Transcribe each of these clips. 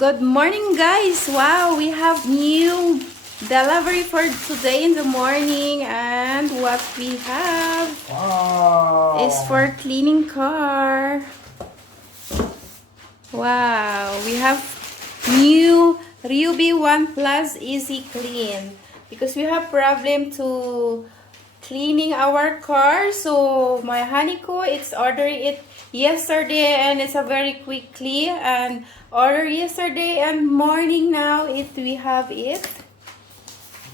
Good morning, guys. Wow, we have new delivery for today in the morning, and what we have is for cleaning car. Wow, we have new Ryobi 1 Plus Easy Clean because we have problem to cleaning our car. So my honeyco, it's ordering it yesterday and it's a very quickly and order yesterday and morning now we have it,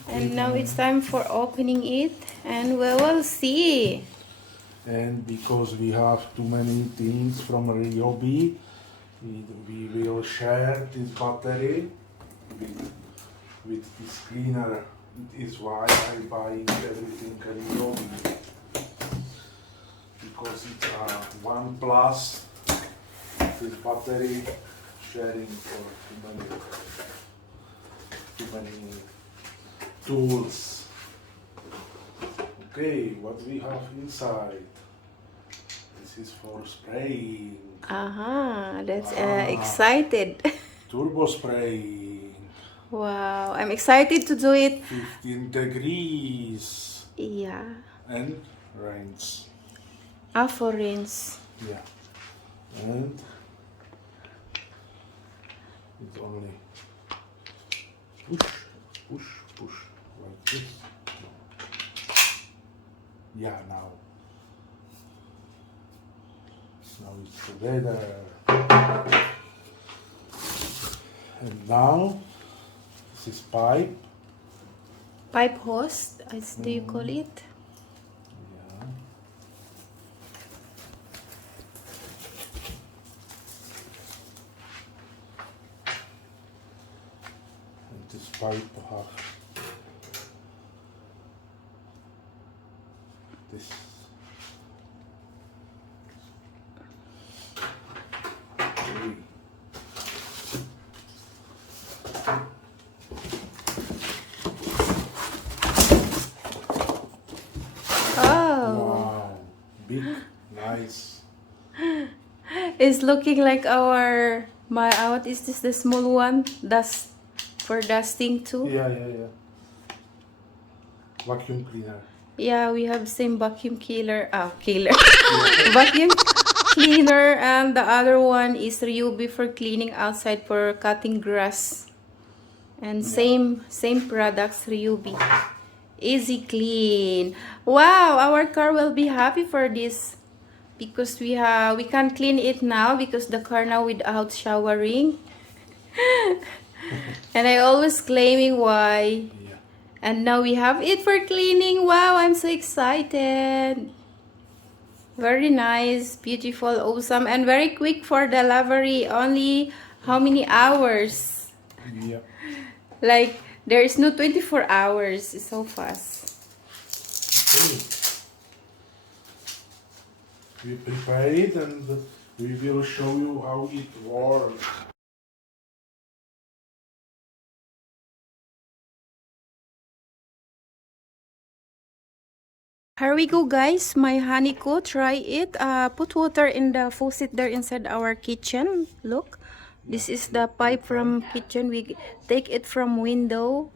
and now it's time for opening it and we will see. And because we have too many things from Ryobi, we will share this battery with this cleaner. It is why I'm buying everything Ryobi, because it's a 1 plus. This battery sharing for too many tools. Okay, what we have inside? This is for spraying. That's excited. Turbo spraying. Wow, I'm excited to do it. 15 degrees. Yeah. And rinse. For rinse. Yeah. And it's only push like this. Yeah, now it's together. And now this is pipe hose, as do you call it? Yeah. And this pipe have this. Wow, big, nice. It's looking like what is this, the small one? Dust for dusting too. Yeah. Vacuum cleaner. Yeah, we have same vacuum killer. Vacuum cleaner, and the other one is Ryobi for cleaning outside for cutting grass. And same products, Ryobi. Easy clean. Wow, our car will be happy for this because we can clean it now because the car now without showering. And I always claiming why. Yeah. And now we have it for cleaning. Wow, I'm so excited. Very nice, beautiful, awesome, and very quick for delivery. Only how many hours? Yeah. Like there is no 24 hours. It's so fast. Okay. We prepare it and we will show you how it works. Here we go, guys. My honeyco, try it. Put water in the faucet there inside our kitchen. Look, this is the pipe from kitchen. We take it from window,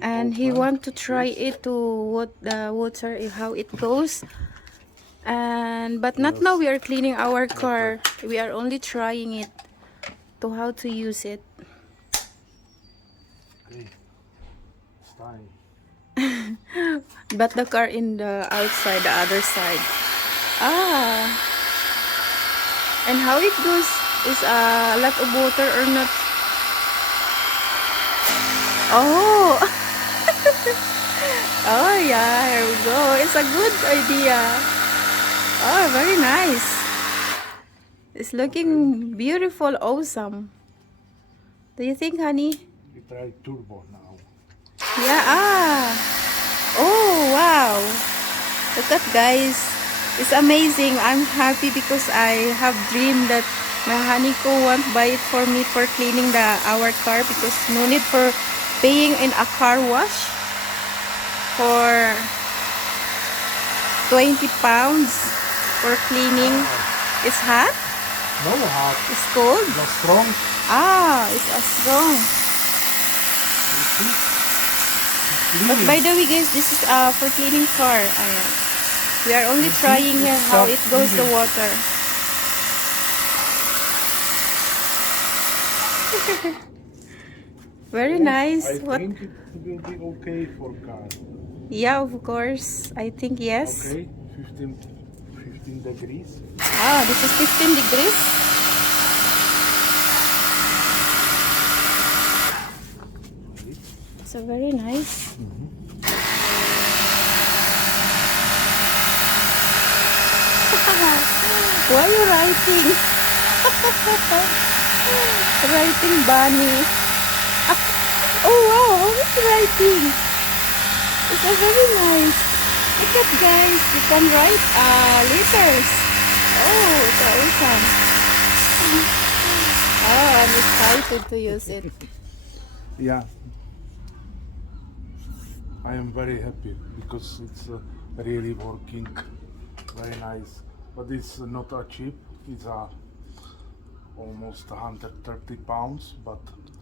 and he want to try it to what the water, how it goes. But not now. We are cleaning our car. We are only trying it to how to use it. Okay. It's time. But the car in the outside, the other side. And how it goes is a lot of water or not? Oh. Oh yeah, here we go. It's a good idea. Oh, very nice. It's looking beautiful, awesome. Do you think, honey? We try turbo now. Yeah, oh wow, look at, guys, it's amazing. I'm happy because I have dreamed that my honeyco won't buy it for me for cleaning our car, because no need for paying in a car wash for 20 pounds for cleaning. It's hot. No hot. It's cold? Just strong. Ah, it's strong. You see? It's But clean. by the way, guys, this is for cleaning car. Ayan. We are only You see? trying here It how starts it goes the cleaning. water. Very Yes, nice. I What? think it will be okay for car. Yeah, of course. I think yes. Okay, 15 degrees. Ah, this is 15 degrees. So very nice. Why are you writing? Writing bunny. Oh wow, how is writing? It's a very nice. Look at guys, you can write letters. Oh, it's awesome. Oh, I'm excited to use it. Yeah, I am very happy because it's really working very nice. But it's not a cheap. It's almost 130 pounds. But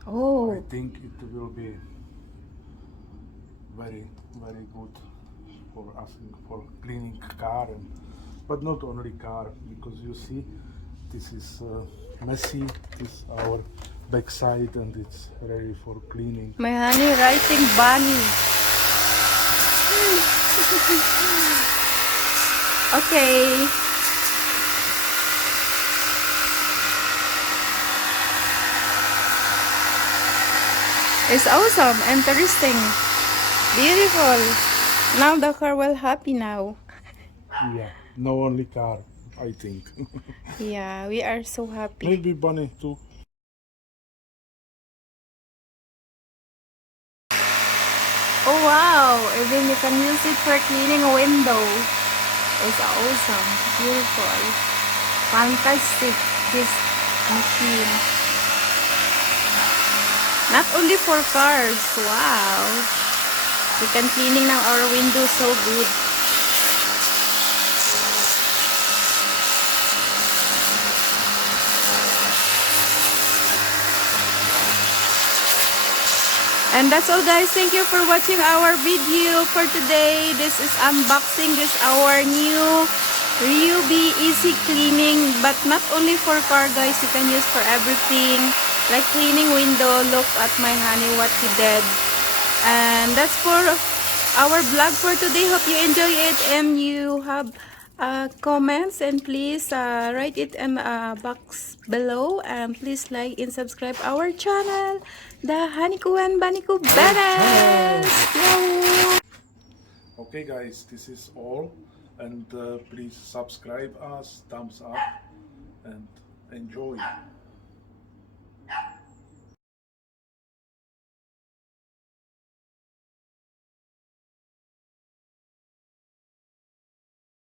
I Oh, think it will be very good for us for cleaning car but not only car, because you see this is messy, this is our backside, and it's ready for cleaning. my honey writing bunny. Okay. It's awesome, interesting, beautiful. Now the car will happy now. Yeah, no only car, I think. Yeah, we are so happy. Maybe bunny too. Oh wow, even you can use it for cleaning a window. It's awesome, beautiful, fantastic, this machine. Not only for cars, wow. We can cleaning now our windows so good. And that's all guys, thank you for watching our video for today. This is unboxing, this our new Ryobi easy cleaning, but not only for car guys, you can use for everything, like cleaning window. Look at my honey what he did. And that's for our vlog for today. Hope you enjoy it and you have comments, and please write it in the box below, and please like and subscribe our channel, the Haniku and Baniku Badass. Yo! Okay guys, this is all, and please subscribe us, thumbs up, and enjoy.